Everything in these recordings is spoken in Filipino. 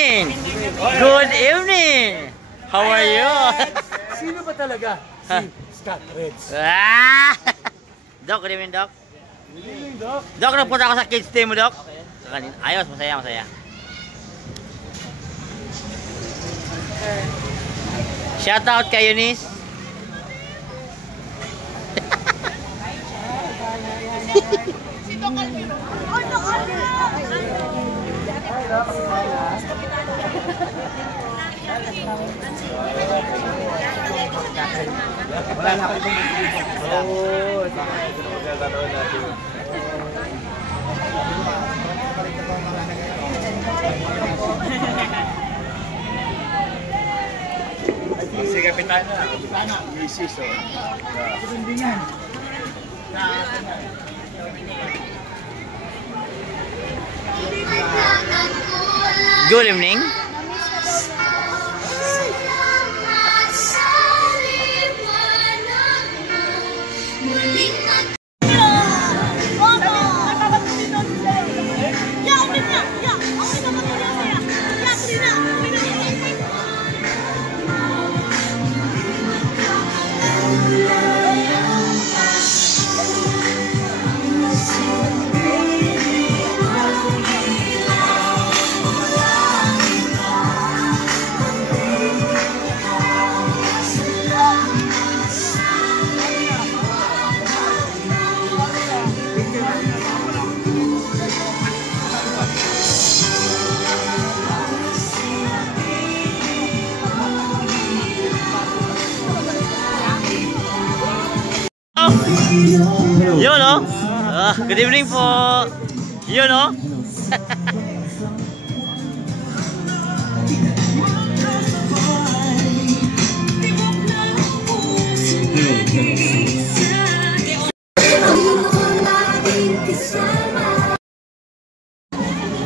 Good evening! How are you? Sino ba talaga? Si Scott Reds. Doc, good evening, Doc. Good evening, Doc. Doc, nagpunta ako sa kids day mo, Doc. Ayos, masaya, masaya. Shout out kay Eunice. Wala na ako itong oo, ito magkakaroon natin. Si Kapitana, Mrs. Hindi yan. Good evening. Yun, no? Good evening po. Yun, no?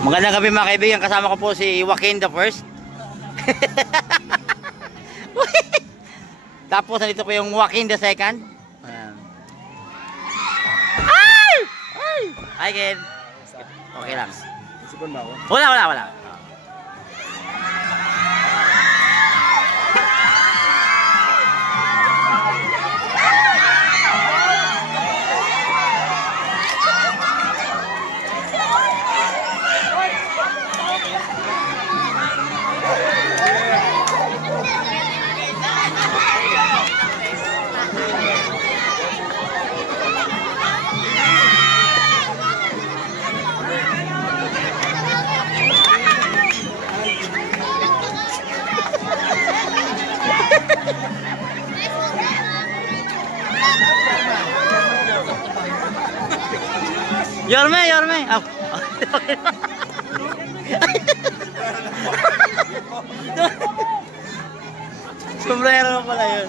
Magandang gabi mga kaibigan. Kasama ko po si Joaquin the First. Tapos nandito po yung Joaquin the Second. Hi, Ken. Okay lang. Sipon ba ako? Wala. Yorme. Oh. Sombrero pala yun.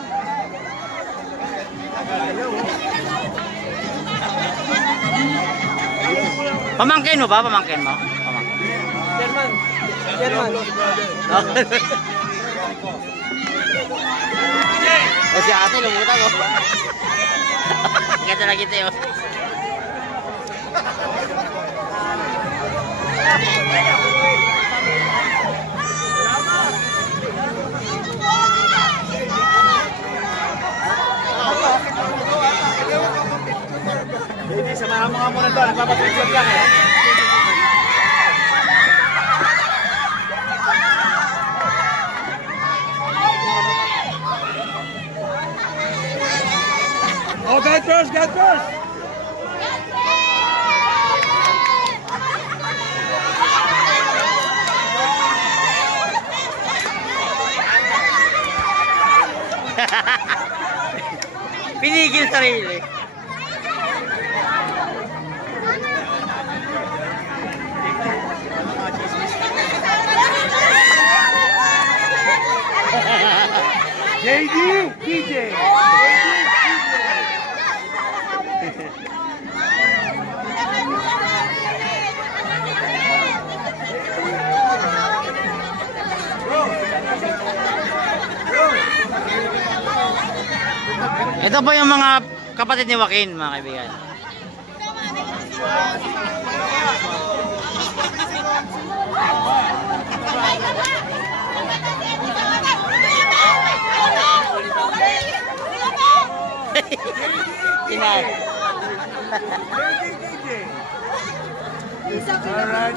Pamangkin mo ba? Pamangkin mo? German. O si ate, lumutang o. Kaya na kita yun. Hindi, samahan mo nga muna doon. Nagpapatreatment lang eh. Oh, God first! Pinigil sarili. JD! DJ! Ito po yung mga kapatid ni Joaquin, mga kaibigan. original. Alright,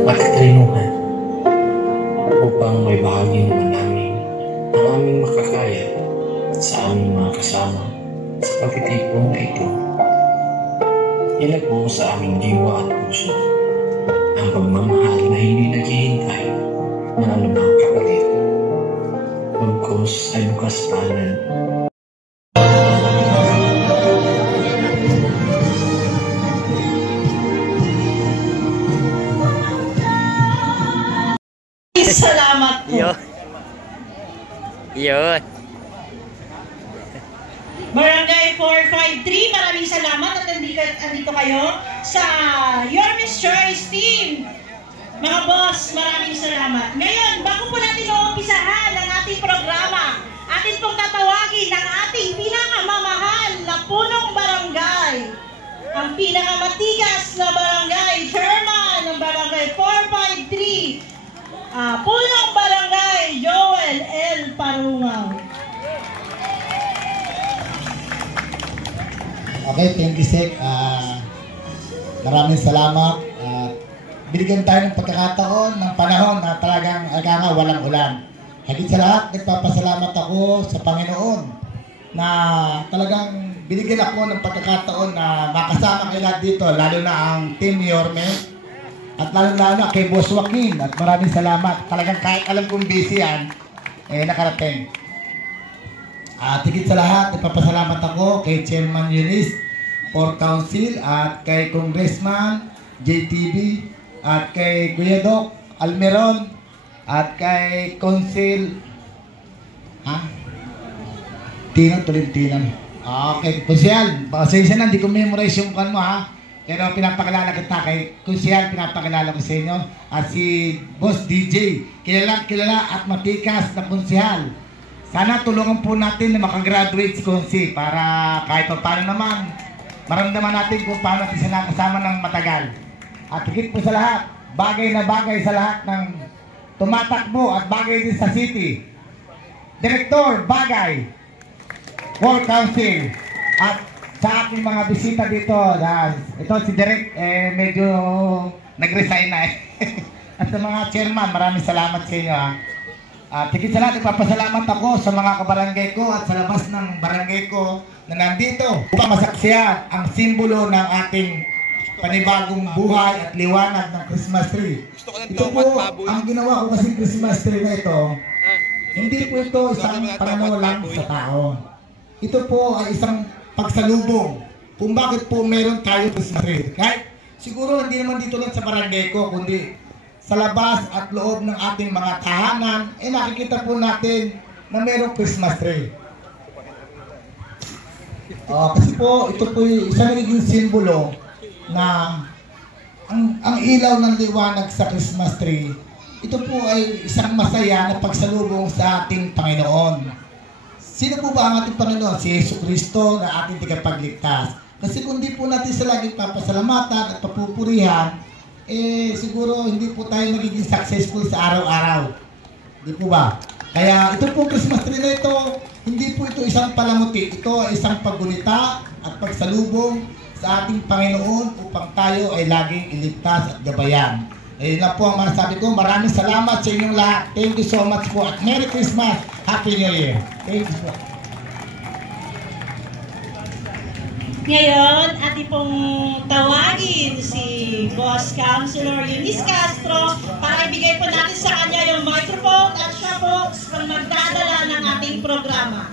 Matitrinuhan upang may bahagi naman namin ang aming makakaya sa aming mga kasama sa pagtitipon na ito. Ilagpo sa aming diwa at puso ang pagmamahal na hindi naghihintay na anumang kapalit. Bagkus ay bukas palad. Salamat po. Yun. Barangay 453, maraming salamat at andito kayo sa Your Miss Choice team. Mga boss, maraming salamat. Ngayon, bago po natin uumpisahan ang ating programa, atin pong tatawagin ang ating pinakamamahal na punong barangay. Ang pinakamatigas na barangay, chairman ng barangay 453. Punong Barangay Joel L. Parungaw. Okay, thank you, Sek. Maraming salamat. Binigyan tayo ng pagkakataon ng panahon na talagang nga walang ulan. Higit sa lahat, nagpapasalamat ako sa Panginoon na talagang binigyan ako ng pagkakataon na makasama kayo lahat dito, lalo na ang Team Yorme. At lalo-lalo na kay Boss Joaquin, at maraming salamat. Talagang kahit alam kong busy yan, nakarating. At higit sa lahat, nagpapasalamat ako kay Chairman Eunice for Council, at kay Congressman JTV, at kay Kuya Doc Almeron, at kay Council Tolentino. Okay, Kusyal, pasensya na, hindi ko memorize yung kan mo ha. Pero pinapakilala kita kay Kusyal, pinapakilala ko sa inyo. At si Boss DJ, kilala at matikas na konsyal. Sana tulungan po natin na makagraduate si Konsi para kahit pa paano naman maramdaman natin kung paano siya nakasama ng matagal. At higit po sa lahat, bagay na bagay sa lahat ng tumatakbo at bagay din sa city. Direktor, bagay, World Council, at sa aking mga bisita dito, ito si Direk, medyo nag-resign na At sa mga chairman, maraming salamat sa inyo At higit sa lahat, nagpapasalamat ako sa mga kabarangay ko at sa labas ng barangay ko na nandito upang masaksiyan ang simbolo ng ating panibagong buhay at liwanag ng Christmas tree. Ito po, ang ginawa ko kasi Christmas tree na ito, hindi po ito isang pananaw lang sa tao. Ito po ay isang pagsalubong kung bakit po meron tayo Christmas tree. Kahit siguro hindi naman dito lang sa barangay ko, kundi sa labas at loob ng ating mga tahanan, nakikita po natin na merong Christmas tree. Kasi po, ito po isang naging simbolo na ang ilaw ng liwanag sa Christmas tree, ito po ay isang masaya na pagsalubong sa ating Panginoon. Sino po ba ang ating Panginoon? Si Jesucristo na ating tagapagligtas. Kasi kung di po natin sa laging papasalamatan at papupurihan, siguro hindi po tayo magiging successful sa araw-araw. Di po ba? Kaya ito po Christmas tree na ito, hindi po ito isang palamuti. Ito ay isang paggunita at pagsalubong sa ating Panginoon upang tayo ay laging iligtas at gabayan. Ayun na po ang masasabi ko. Maraming salamat sa inyong lahat. Thank you so much po. At Merry Christmas. Happy New Year. Thank you po. ngayon, ating pong tawagin si Boss Councilor Eunice Castro para ibigay po natin sa kanya yung microphone at siya po ang magdadala ng ating programa.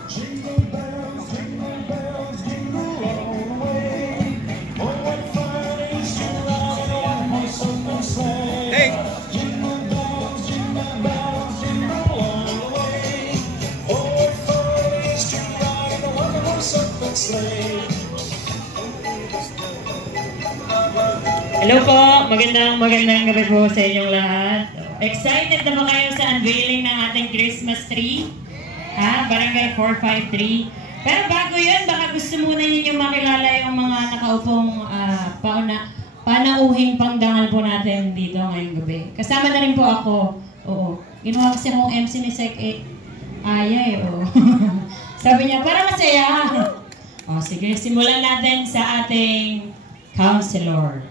Hello po, magandang gabi po sa inyong lahat. Excited na ba kayo sa unveiling ng ating Christmas tree? Barangay 453. Pero bago yun, baka gusto muna ninyo makilala yung mga nakaupong panauhing pangdangal po natin dito ngayong gabi. Kasama na rin po ako. Oo. Ginawa kasi akong MC ni Sec Aya oo. Sabi niya, para masaya. Sige, simulan natin sa ating counselor.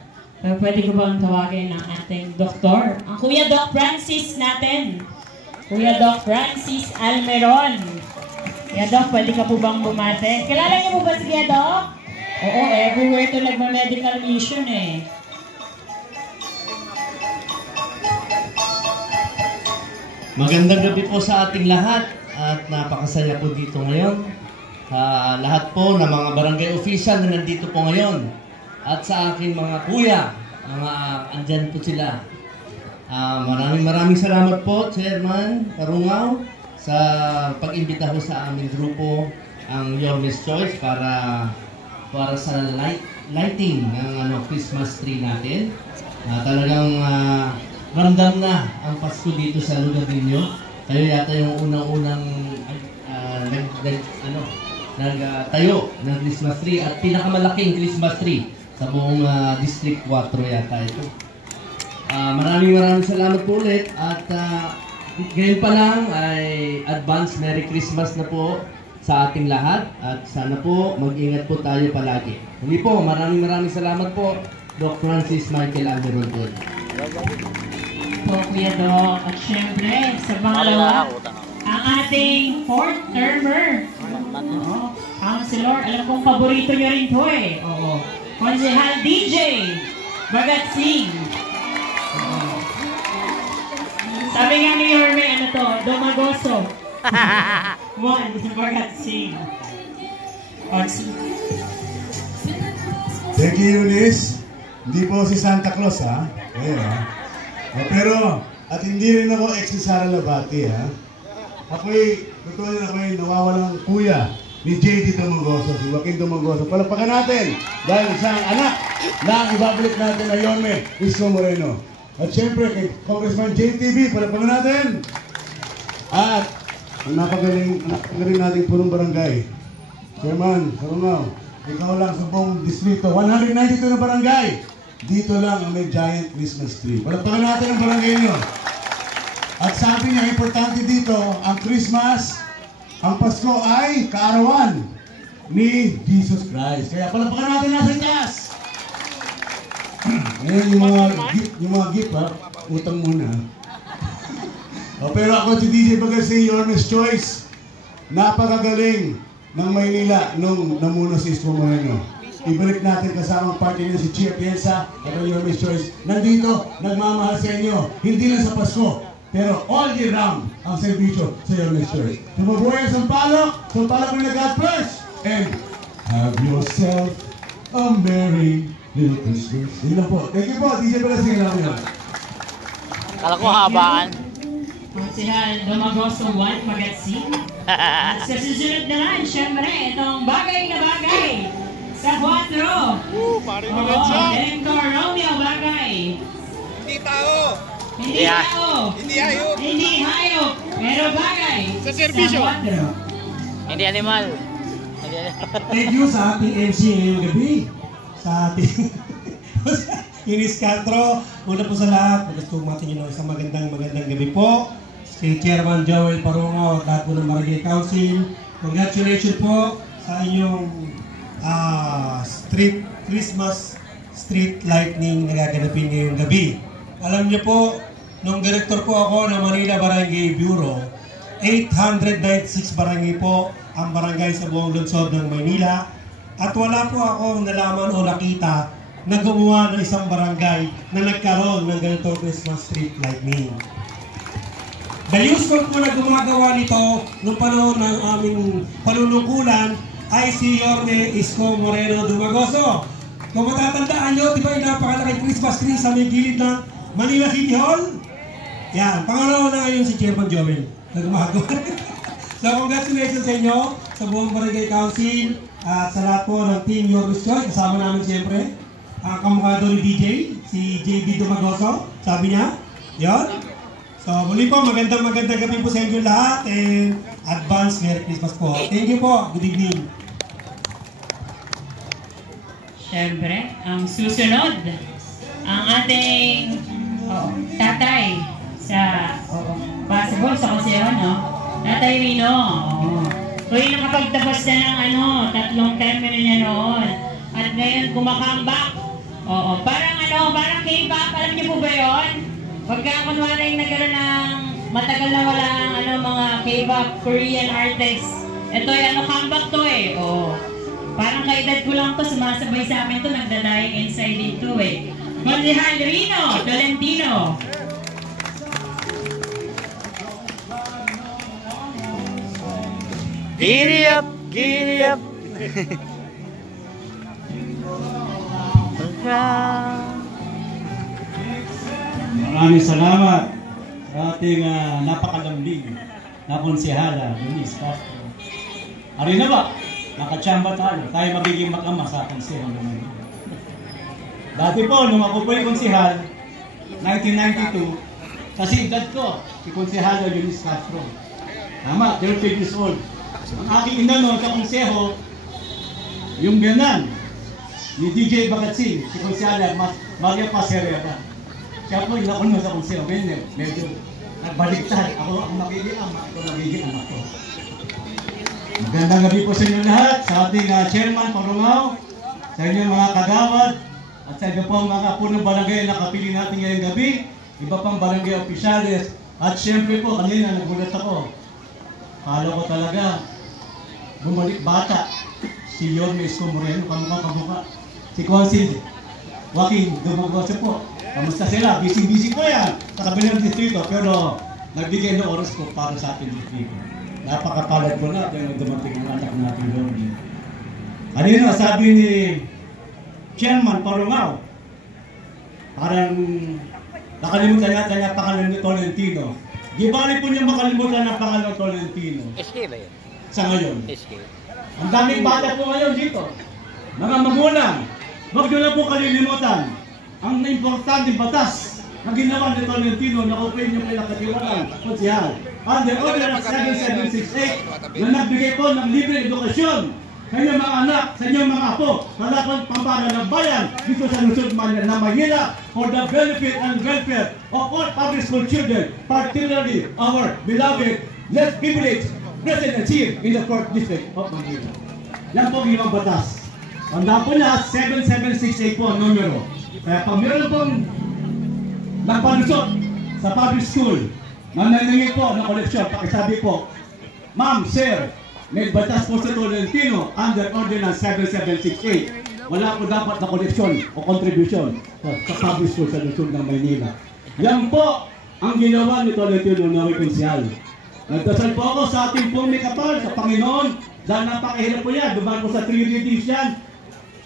Pwede ko bang tawagin ang ating doktor? Ang Kuya Doc Francis natin. Kuya Doc Francis Almeron. Kuya Doc, pwede ka po bang bumate? Kilala niyo po ba si Kuya Doc? Oo, everywhere ito nagma-medical mission eh. Magandang gabi po sa ating lahat at napakasaya po dito ngayon. Lahat po ng mga barangay official na nandito po ngayon at sa aking mga kuya, andyan po sila. Maraming salamat po, Chairman Karungaw, sa pag-imbita ko sa aming grupo, ang Your Miss Choice, para sa lighting ng Christmas tree natin. Talagang ramdam na ang Pasko dito sa lugar ninyo. Kayo yata yung unang-unang nagtayo ng Christmas tree at pinakamalaking Christmas tree sa buong District 4 yata ito. Maraming salamat po ulit at ngayon pa lang ay advance Merry Christmas na po sa ating lahat at sana po mag-ingat po tayo palagi. Hindi po, maraming salamat po, Doc Francis Michael Almeron po. Po, Kuya Doc. At syempre, sa pangalawa, ang ating fourth termer. Oo. Counselor, alam kong paborito nyo rin po eh. Oo. Konsehal DJ Bagat Singh. Oo. Sabi nga ni Yorme, Domagoso. One, Bagat Singh. Thank you, Eunice. Hindi po si Santa Claus, ha? Pero, at hindi rin ako ex-Sara Labati, ha? Ako'y nawawalang kuya ni J.D. Domagoso, si Joaquin Domagoso. Palapakan natin dahil isang anak na ibabalik natin na Yorme Isko Moreno. At syempre kay Congressman JTV, palapakan natin. At ang napagaling nating punong barangay, Chairman Karungaw, ikaw lang sa buong distrito, 192 na barangay. Dito lang ang may giant Christmas tree. Palapakan natin ang barangay nyo. At sabi niya, importante dito, ang Christmas, ang Pasko ay kaarawan ni Jesus Christ. Kaya palapakan natin nasa taas. Ngayon yung mga gift ha, utang muna. Pero ako si DJ Bagasi, Your Miss Choice. Napakagaling ng Maynila nung namuno si Isko Moreno. Ibalik natin kasamang party niyo si Chia Piensa at Your Miss Choice. Nandito, nagmamahal sa inyo, hindi lang sa Pasko, pero all year round ang servisyo sa Your Miss Choice. Tumabuhay ang Sampalok mo na God first, and have yourself a merry little Christmas. Yun lang po. Thank you po, DJ Bagasi. Kala ko habaan. Konsehal Domagoso 1, Magatsing. At sa susunod naman, syempre, itong bagay na bagay sa 4. Director Romeo Bagay. Hindi tao. Hindi tao. Hindi hayop. Hindi hayop. Pero bagay Sa serbisyo. 4. Hindi animal. Thank you sa ating MC ngayong gabi. Sa ating Eunice Castro. Una po sa lahat, gusto kong matin nyo isang magandang gabi po. Si Chairman Joel Parungaw at lahat po ng Barangay Council. Congratulations po sa inyong Christmas street lightning na gaganapin ngayong gabi. Alam niyo po, nung director po ako ng Manila Barangay Bureau, 896 barangay po ang barangay sa buong lungsod ng Maynila. At wala po akong nalaman o nakita na gumawa ng isang barangay na nagkaroon ng ganito Christmas street lightning. The Yuscol po na gumagawa nito noong panahon ng aming panunungkulan ay si Yorme Isko Moreno Dumagoso. Kung matatandaan nyo, di ba yung napakalaking Christmas tree sa may gilid ng Manila City Hall? Yan, pangalawa na ngayon si Chairman Joel na gumagawa. So congratulations sa inyo, sa buong Barangay Council, at sa lahat po ng Team Yorme's Choice. Kasama namin siyempre ang kamukha doon ni DJ, si JB Dumagoso, sabi niya. Yan. So muli po, magandang gabi po sa inyo lahat, and advance Merry Christmas po. Thank you po. Good evening. Siyempre, ang susunod, ang ating tatay sa basketball sa Consejo, no? Tatay Rino. Kung nakapagtapos na ng 3 termino niya noon. At ngayon kumakambak. Parang K-pop, alam niyo po ba yun? Pagka kunwari nagkaroon ng matagal na wala ang mga K-pop Korean artists. Ito comeback to eh. Parang kaedad ko lang to, sumasabay sa amin to, nagda-dying inside dito eh. Konsehal Rino Tolentino. Giddy up, giddy up. Maraming salamat sa ating napakalambing na konsehala, Luis Castro. Ari na ba? Nakachamba tayo magiging mag-ama sa konsehal naman. Dati po, nung ako po yung konsehal, 1992, kasi edad ko, si konsehala Luis Castro. Tama, 30 years old. Ang aking ina noon sa konseho, yung ganan, ni DJ Bagatsing, si konsehala Maria Paz Herrera. Siya po yung nakuno sa konseho, medyo nagbaliktad. Ako magiging ama, ito magiging anak ko. Magandang gabi po sa inyo lahat, sa ating chairman, Parungaw, sa inyong mga kagawad, at sa inyo pong mga punong barangay na kapili natin ngayong gabi, iba pang barangay opisyalis, at syempre po, kanina nagulat ako. Kala ko talaga, bumalik bata, si Yorme Isko Moreno, kamukha. Si Consil Joaquin Dumagoso po. Kamusta sila? Busy po yan sa kabilang distrito, pero nagbigay ng oras po para sa ating distrito. Napakapalad po natin ang dumating ang anak natin Yorme. Kanina sabi ni Chairman Parungaw, parang nakalimutan natin ang pangalan ni Tolentino. Di bali po niya makalimutan ang pangalan ni Tolentino. SK ba yun? Sa ngayon. SK. Ang daming bata po ngayon dito. Mga magulang, huwag nyo na po kalilimutan ang importanteng batas na ginawa ni Tolentino na open yung pinakatiwalaan, konsyal. Under Ordinance 7768 na nagbigay po ng libre edukasyon sa inyong mga anak, sa inyong mga apo, sa lahat ng pambana ng bayan dito sa Luzon, Manila for the benefit and welfare of all public school children, particularly our beloved, less privileged President Chief in the 4th District of Manila. Yan po ang ibang batas. Tandaan po na 7768 po ang numero. Kaya pag meron pong nagpalusot sa public school, nananingin po ng koleksyon, pakisabi po, Ma'am, Sir, may batas po sa Tolentino under Ordinance 7768. Wala po dapat na koleksyon o contribution sa public school sa Luzon ng Maynila. Yan po ang ginawa ni Tolentino na konsyal. Nagdasal po ako sa ating pong may kapal, sa Panginoon, dahil napakahirap po yan. Dumaan po sa 3 readings yan.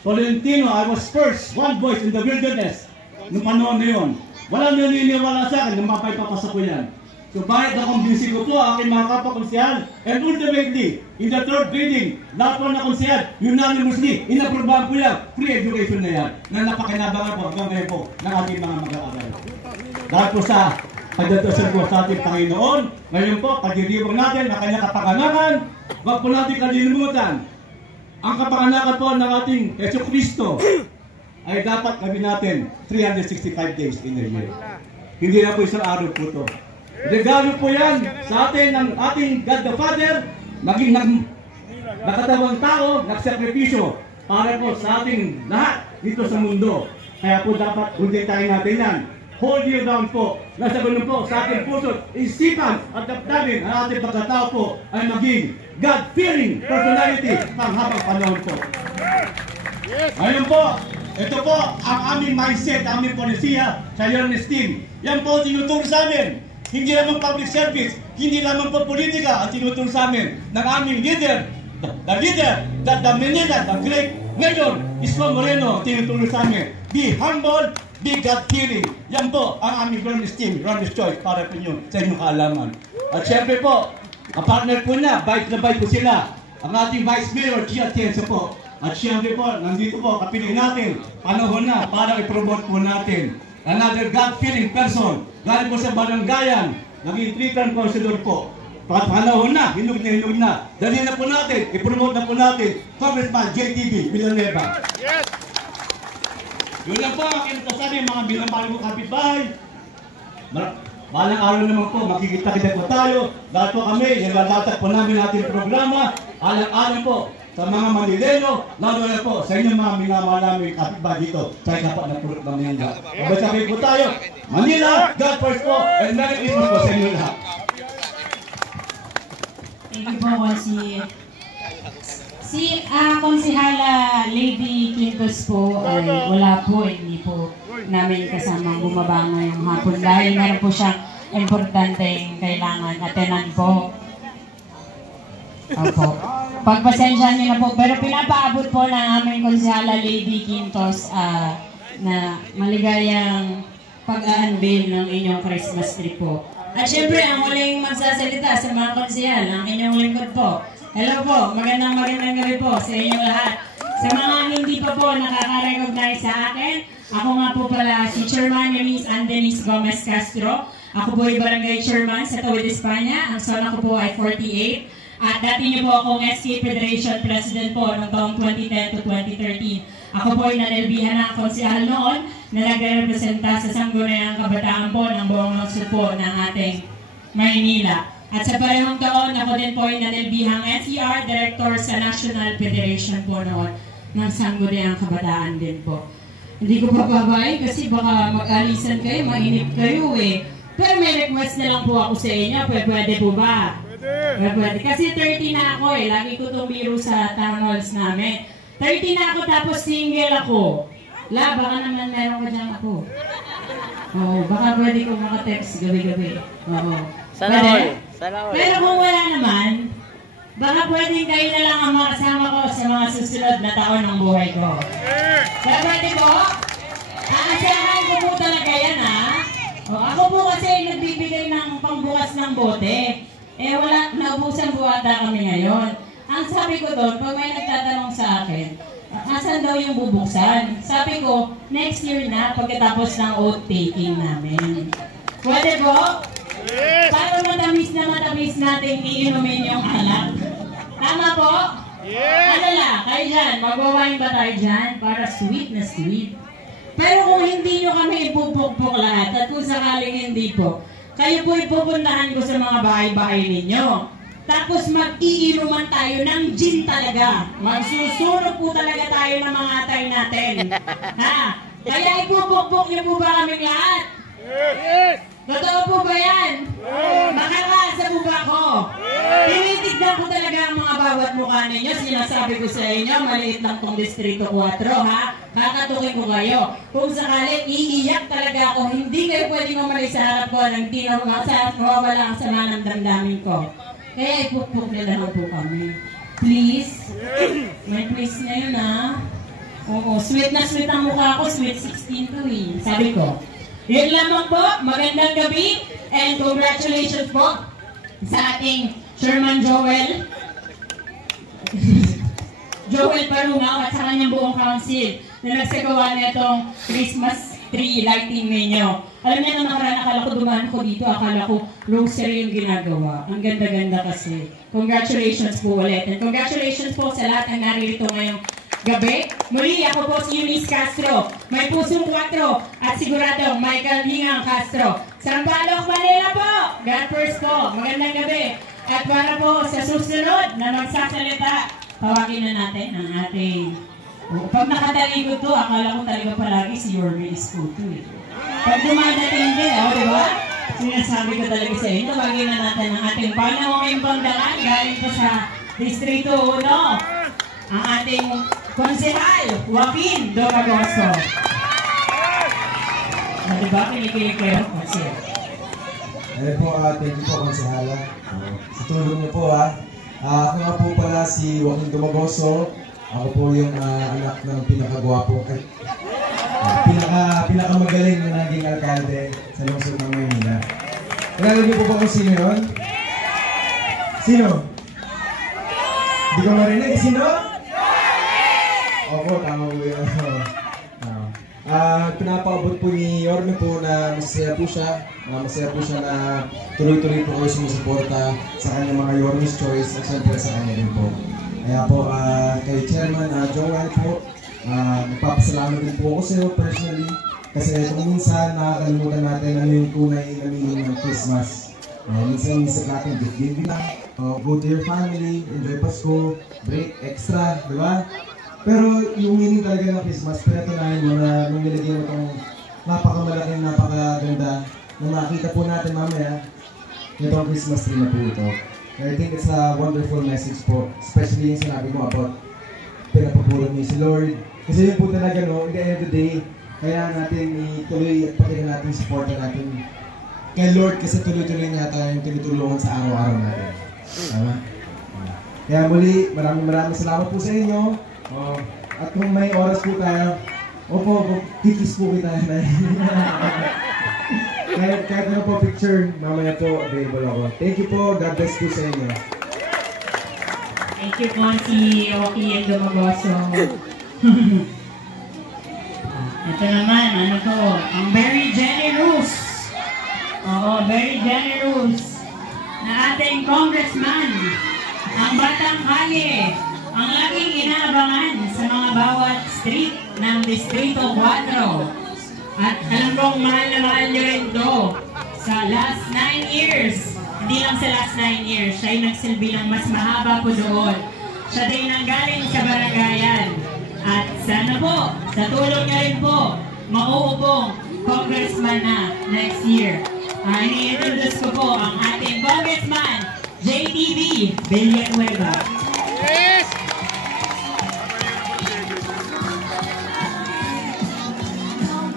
Tolentino, I was first, one voice in the wilderness. Noong panahon na yun. Walang naniniwala sa akin, namapay papasa ko yan. So bakit nakumbinsi ko po ang aking mga kapakonsehal? And ultimately, in the 3rd reading, lahat po na konsehal, unanimously, inaprobahan po yan, free education na yan, na napakinabangan po hanggang ngayon po ng ating mga mag-aaral. Dahil po sa pagdadasal po sa ating Panginoon, ngayon po, pagdiriwang natin ang kanyang kapanganakan, wag po natin kalilimutan, ang kapanganakan po ng ating Yesu Cristo ay dapat gawin natin 365 days in a year. Hindi na po isang araw po ito. Regalo po yan sa atin ng ating God the Father, maging nakatawang tao, nagsakripisyo para po sa ating lahat dito sa mundo. Kaya po dapat undin tayo natin yan. Whole year round po, nasa ganun po sa ating puso, isipan at damdamin ang ating pagkatao po ay maging God-fearing personality panghabang panahon po. Ngayon po, ito po ang aming mindset, aming polisiya sa Yormes Team. Yan po tinuturo sa amin. Hindi lamang public service, hindi lamang po politika ang tinuturo sa amin ng aming leader, the leader, the Manila, the great Mayor Isko Moreno, tinuturo sa amin. Be humble, be God-fearing. Yan po ang aming Yormes Team, Yormes Choice para po nyo sa inyong kaalaman. At syempre po, ang partner po na bite po sila. Ang ating Vice Mayor, Gia Tienzo po. At syempre po, nandito po, kapiling natin, panahon na para i-promote po natin another God-fearing person. Galing po sa baranggayan, naging 3-term councilor po. Panahon na, hinug na. Dali na po natin, i-promote na po natin, Congressman JTB Villanueva. Yes! Yun lang po ang kinatasabi, mga binamahal ko kapitbahay. Balang araw naman po, makikita-kita po tayo. Dahil po kami, naglalatag po namin ating programa. Alang-alang po sa mga Manileno, lalo na po sa inyong mga minamahal namin kapitbahay dito sa ikapat na pulot ng Manila. Mabasabi po tayo, Manila, God first po, and Merry Christmas po sa inyo lahat. Thank you po si Konsihala Lady Quintos po ay wala po, hindi po namin kasamang bumaba ngayong hapon dahil meron po siyang importanteng kailangan atenan po. Opo. Pagpasensyahan niyo na po, pero pinapaabot po ng aming Konsihala Lady Quintos na maligayang pag-unveil ng inyong Christmas tree po. At syempre, ang huling magsasalita sa mga konsihal, ang inyong lingkod po. Hello po, magandang gabi po sa inyong lahat. Sa mga hindi pa po nakaka-recognize sa akin, ako nga po pala si Chairman Miss Andelis Gomez Castro. Ako po ay Barangay Chairman sa Tawid, Espanya. Ang sona ko po ay 48. At dati niyo po akong SK Federation President po noong taong 2010 to 2013. Ako po ay nanilbihan ng konsihal noon na nagre-representa sa Sangguniang Kabataan po ng buong lungsod po ng ating Maynila. At sa parehong taon, ako din po ay nanilbihang NCR Director sa National Federation po noon ng Sangguniang Kabataan din po. Hindi ko pa babay kasi baka mag-alisan kayo, mainip kayo eh. Pero may request na lang po ako sa inyo, pwede po ba? Pwede. Kasi 30 na ako eh, lagi ko itong biro sa town halls namin. 30 na ako tapos single ako. Baka naman meron ka dyan ako. Oo, baka pwede ko maka-text gabi-gabi. Oo. Sana all. Pero kung wala naman, baka pwedeng kayo na lang ang makasama ko sa mga susunod na taon ng buhay ko. Kaya pwede po, aasahan ko po talaga yan ha. Ako po kasi nagbibigay ng pangbukas ng bote. Wala, naubusan po ata kami ngayon. Ang sabi ko doon, pag may nagtatanong sa akin, asan daw yung bubuksan? Sabi ko, next year na pagkatapos ng oath-taking namin. Pwede po? Yes! Para matamis natin iinumin yung alak. Tama po? Yes! Ano lang, kayo dyan, magwawain ba tayo dyan? Para sweet na sweet. Pero kung hindi nyo kami ipupukpok lahat, at kung sakaling hindi po, kayo po ipupuntahan ko sa mga bahay-bahay ninyo. Tapos mag-iinuman tayo ng gin talaga. Magsusunog po talaga tayo ng mga atay natin. Ha? Kaya ipupukpok niyo po ba kaming lahat? Yes! Totoo po ba yan? Makakasa po ba ako? Tinitignan ko talaga ang mga bawat mukha ninyo. Sinasabi ko sa inyo, maliit lang tong Distrito 4, ha? Kakatukin ko kayo. Kung sakali, iiyak talaga ako. Hindi kayo pwedeng umalis sa harap ko ng mawawala ang sama ng damdamin ko. Kaya ipukpuk nila lang po kami. Please? May please na yun, ha? Oo, sweet na sweet ang mukha ko. Sweet 16 to eh. Sabi ko. Yun lamang po, magandang gabi and congratulations po sa ating Chairman Joel Parungaw at sa kanyang buong council na nagsagawa na itong Christmas tree lighting ninyo. Alam niyo nung nakaraan, akala ko dumaan ko dito, akala ko rosary yung ginagawa. Ang ganda-ganda kasi. Congratulations po ulit. And congratulations po sa lahat ng naririto ngayong gabi. Muli, ako po si Eunice Castro. May pusong 4 at siguradong Michael Hingang Castro. Sampaloc, Manila po! God first po. Magandang gabi. At para po sa susunod na magsasalita, tawagin na natin ang ating... Pag nakatalikod to, akala ko talaga palagi si Yorme Escuto. Pag dumadating din, di ba? Sinasabi ko talaga sa inyo, tawagin na natin ang ating panawang bandangan galing po sa Distrito 1, ang ating konsehal, Joaquin Domagoso. Diba, kinikilig kayo, konsehal? Ayun po, thank you po, konsehala. Sa tulong niyo po, ako nga po pala si Joaquin Domagoso. Ako po yung anak ng pinakagwapo at pinakamagaling na naging alkalde sa lungsod ng Maynila. Kilala niyo po ba kung sino yun? Sino? Hindi ko marinig. Sino? Opo, tama po yun. Pinapaabot po ni Yorme po na masaya po siya. Masaya po siya na tuloy-tuloy po kayo sumusuporta sa kanyang mga Yorme's Choice at syempre sa kanya din po. Kaya po kay Chairman Joel po, nagpapasalamat din po ako sa iyo personally kasi kung minsan nakakalimutan natin ano yung tunay na meaning ng Christmas. Minsan natin gift giving lang, go to your family, enjoy Pasko, break extra, di ba? Pero yung meaning talaga ng Christmas, pinatunayan mo na nung nilagyan mo itong napakamalaking, napakaganda na makita po natin mamaya, itong Christmas tree na po ito. I think it's a wonderful message po, especially yung sinabi mo about pinapapulong niyo si Lord. Kasi yun po talaga, no, in the end of the day, kaya natin ituloy at pakita natin, supportan natin kay Lord kasi tuloy-tuloy niya tayong tinutulungan sa araw-araw natin. Tama? Kaya muli, maraming salamat po sa inyo. At kung may oras po tayo, kikis po kita. kahit ano po picture, mamaya po available ako. Thank you po. God bless po sa inyo. Thank you po si Joaquin Domagoso. Ito naman, ano po, ang very generous. Oo, very generous na ating congressman. Ang Batang Kali. Ang laging inaabangan sa mga bawat street ng Distrito 4. At alam kong mahal na mahal nyo rin to sa last 9 years. Hindi lang sa last 9 years, siya ay nagsilbi ng mas mahaba po doon. Siya din nanggaling sa barangayan. At sana po, sa tulong niya rin po, mauupong congressman na next year. Ini-introduce ko po ang ating congressman, JTV Villanueva. Yes!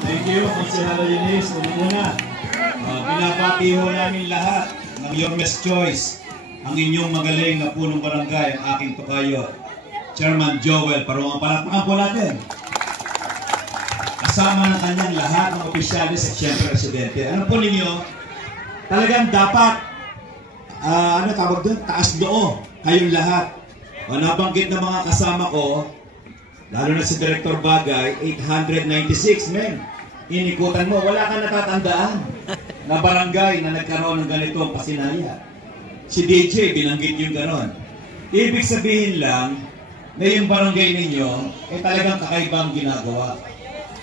Thank you, Konsehala Eunice. Una, pinapati ho namin lahat ng Yorme's Choice. Ang inyong magaling na punong barangay, ang aking tokayo, Chairman Joel Parungang. Palakpakan po natin. Kasama ng kanyang lahat ng opisyalis at siyempre residente. Ano po ninyo, talagang dapat, tawag doon, taas doo, kayong lahat. O nabanggit ng mga kasama ko, lalo na si Director Bagay, 896, men. Inikutan mo, wala kang natatandaan na barangay na nagkaroon ng ganitong pasinaya. Si DJ, binanggit yung ganon. Ibig sabihin lang na yung barangay ninyo ay talagang kakaibang ginagawa.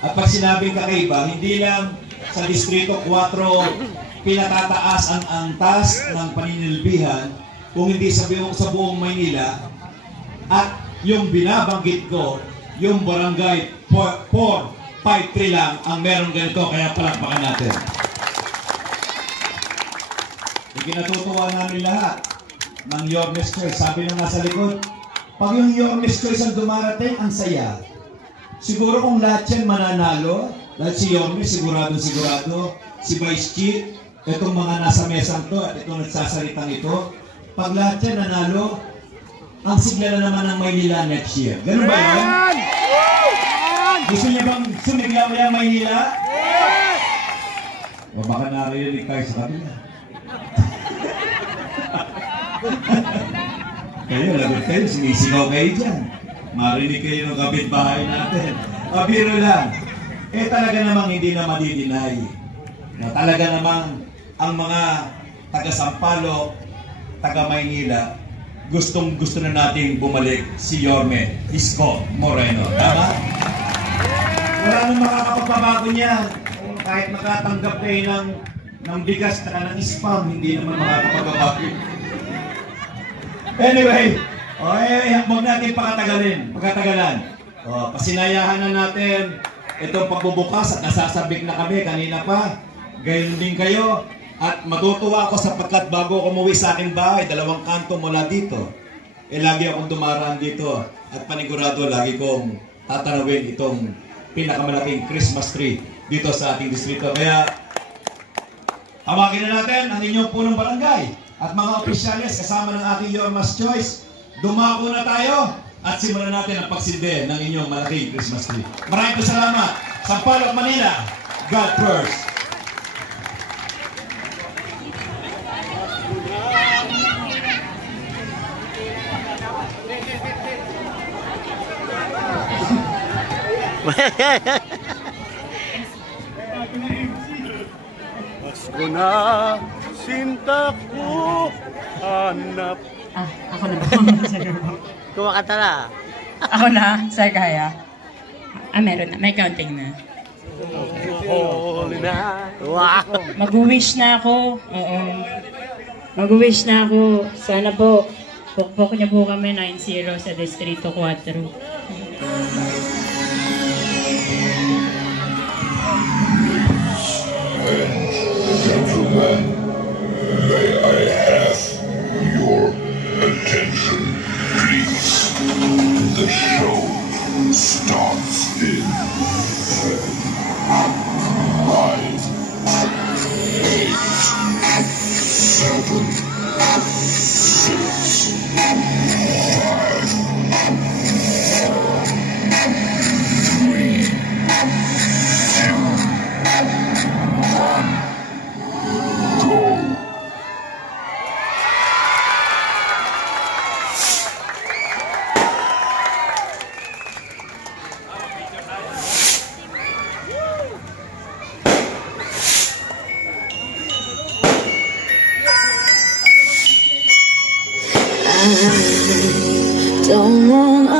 At pag sinabing kakaiba, hindi lang sa Distrito 4 pinatataas ang angtas ng paninilbihan, kung hindi sa buong Maynila. At yung binabanggit ko, yung barangay 453 lang ang meron ganito, kaya palakpakan natin. Ikinatutuwa namin lahat ng Yorme's Choice. Sabi na nga sa likod, pag yung Yorme's Choice ang dumarating, ang saya. Siguro kung lahat yan mananalo, dahil si Yorme sigurado, si Vice Chief, itong mga nasa mesang to at itong nagsasalitang ito, pag lahat yan nanalo, ang sigla na naman ng Maynila next year. Ganun ba yun? Gusto niya bang sumigla mo yung Maynila? O baka narinig tayo sa kanila. Kayo, lagot kayo, sinisigaw kayo dyan. Marinig kayo ng kapitbahay natin. Biro lang. Talaga namang hindi na madidinay. Talaga namang ang mga taga-Sampaloc, taga-Maynila, gustong-gusto na nating bumalik si Yorme Isko Moreno. Tama? Wala nang makakapagbabago niya. Kahit makatanggap kayo ng bigas at ng spam, hindi naman makakapagbabago. Anyway, huwag natin pagkatagalan. Pasinayahan na natin itong pagbubukas at nasasabik na kami kanina pa. Gayon din kayo. At matutuwa ako sapagkat bago ako umuwi sa aking bahay, 2 kanto mula dito, lagi akong dumaraan dito at panigurado lagi kong tatanawin itong pinakamalaking Christmas tree dito sa ating distrito. Kaya tawagin na natin ang inyong punong barangay at mga opisyalis kasama ng ating Yorma's Choice. Dumako na tayo at simulan natin ang pagsindi ng inyong malaking Christmas tree. Maraming salamat. Sampaloc, Manila. God first. Pasko na, sinta ko, hanap. Ako na ba? Kumakanta na. Ako na, Sir Kaya. Meron na. May counting na. Wow. Mag-wish na ako. Oo. Mag-wish na ako. Sana po, pukpok niyo po kami 9-0 sa Distrito 4. Gentlemen, may I have your attention, please? The show starts in 5, 8, 7, 6, 5, 4, 3, 2, 1. Don't want